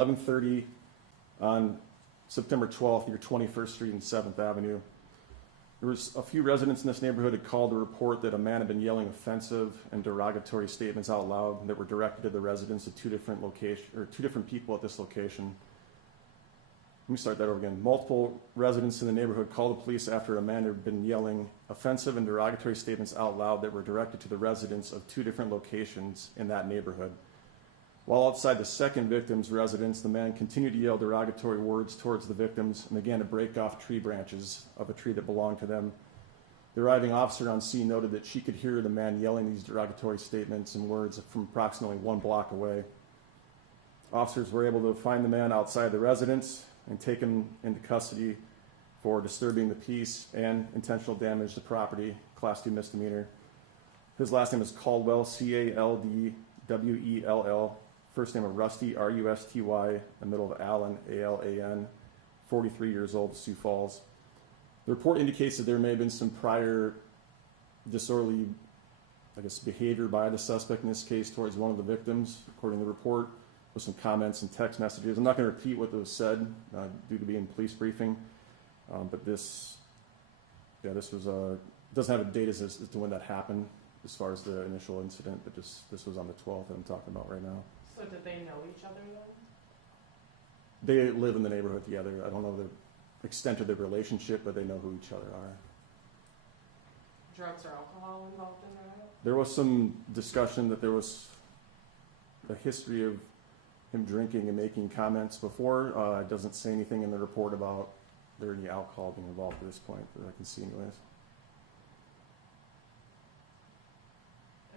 11:30 on September 12th near 21st Street and 7th Avenue. There was a few residents in this neighborhood had called to report that a man had been yelling offensive and derogatory statements out loud that were directed to the residents at two different people at this location. Let me start that over again. Multiple residents in the neighborhood called the police after a man had been yelling offensive and derogatory statements out loud that were directed to the residents of two different locations in that neighborhood. While outside the second victim's residence, the man continued to yell derogatory words towards the victims and began to break off tree branches of a tree that belonged to them. The arriving officer on scene noted that she could hear the man yelling these derogatory statements and words from approximately 1 block away. Officers were able to find the man outside the residence and take him into custody for disturbing the peace and intentional damage to property, Class 2 misdemeanor. His last name is Caldwell, Caldwell. First name of Rusty, Rusty, the middle of Allen, Alan, 43 years old, Sioux Falls. The report indicates that there may have been some prior disorderly, behavior by the suspect in this case towards one of the victims, according to the report, with some comments and text messages. I'm not going to repeat what was said due to being police briefing, but this was doesn't have a date as to when that happened as far as the initial incident, but this was on the 12th that I'm talking about right now. So did they know each other then? They live in the neighborhood together. I don't know the extent of their relationship, but they know who each other are. Drugs or alcohol involved in that? There was some discussion that there was a history of him drinking and making comments before. It doesn't say anything in the report about there any alcohol being involved at this point that I can see anyways.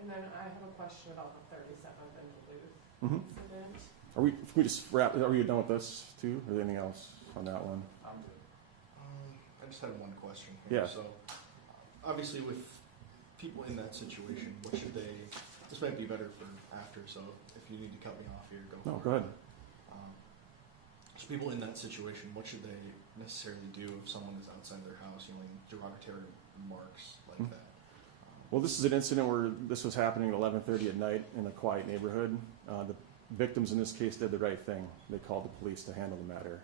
And then I have a question about the 37th and Duluth incident. If we just wrap, are you done with this too, or anything else on that one? I'm good. I just had one question here. Yeah. So, obviously, with people in that situation, what should they? This might be better for after. So, if you need to cut me off here, go. No, go ahead. So, people in that situation, what should they necessarily do if someone is outside their house yelling derogatory remarks like that? Well, this is an incident where this was happening at 11:30 at night in a quiet neighborhood. The victims in this case did the right thing. They called the police to handle the matter.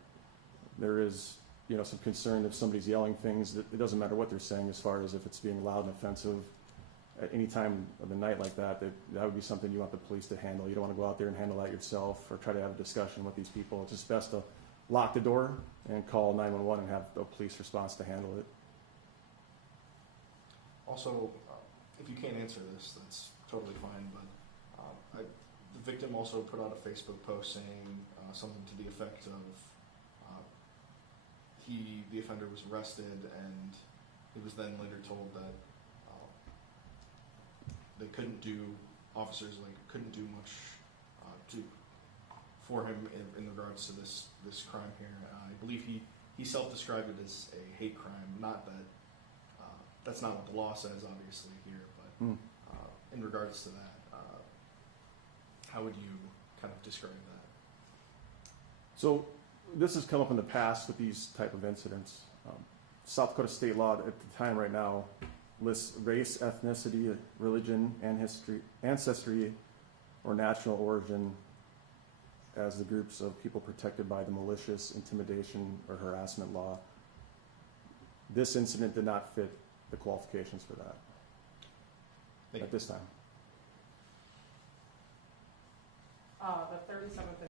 There is, some concern if somebody's yelling things that it doesn't matter what they're saying as far as if it's being loud and offensive at any time of the night like that would be something you want the police to handle. You don't want to go out there and handle that yourself or try to have a discussion with these people. It's just best to lock the door and call 911 and have a police response to handle it. Also, if you can't answer this, that's totally fine, but the victim also put out a Facebook post saying something to the effect of the offender was arrested, and he was then later told that officers couldn't do much for him in regards to this crime here. I believe he self-described it as a hate crime, not that that's not what the law says, obviously, here, but in regards to that, how would you kind of describe that? So this has come up in the past with these type of incidents. South Dakota state law at the time right now lists race, ethnicity, religion, and history, ancestry, or national origin as the groups of people protected by the malicious intimidation or harassment law. This incident did not fit the qualifications for that at this time. The 37th